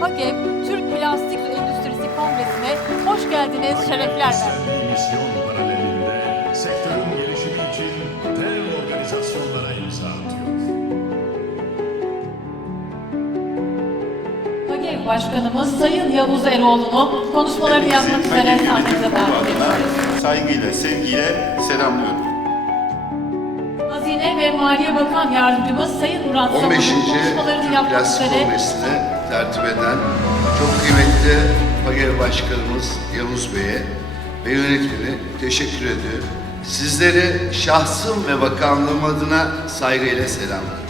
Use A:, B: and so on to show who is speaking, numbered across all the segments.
A: HAGEP Türk Plastik Endüstrisi Kongresi'ne hoş geldiniz, şerefler verdiniz.
B: Misyon paralelinde sektörün gelişimi için dev organizasyonlara imza atıyor.
A: HAGEP Başkanımız Sayın Yavuz Eroğlu'nu konuşmalarını yapmak üzere sahnemize davet ediyoruz.
C: Saygıyla, sevgiyle selamlıyorum.
A: Hazine ve Maliye Bakan Yardımcımız Sayın Murat
D: 15.
A: Sabun'un konuşmalarını yapmak üzere
D: Kongresi'ne tertip eden çok kıymetli PAGEV Başkanımız Yavuz Bey'e ve yönetmeni teşekkür ediyorum. Sizleri şahsım ve bakanlığım adına saygıyla selamlıyorum.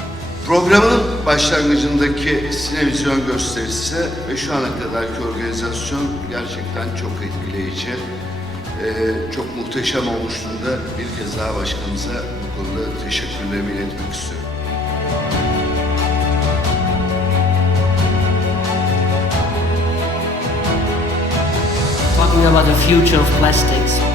D: Programın başlangıcındaki sinevizyon gösterisi ve şu ana kadarki organizasyon gerçekten çok etkileyici. Ee, çok muhteşem olmuşluğunda bir kez daha başkanımıza bu konuda teşekkürlerimi iletmek istiyorum.
E: About the future of plastics.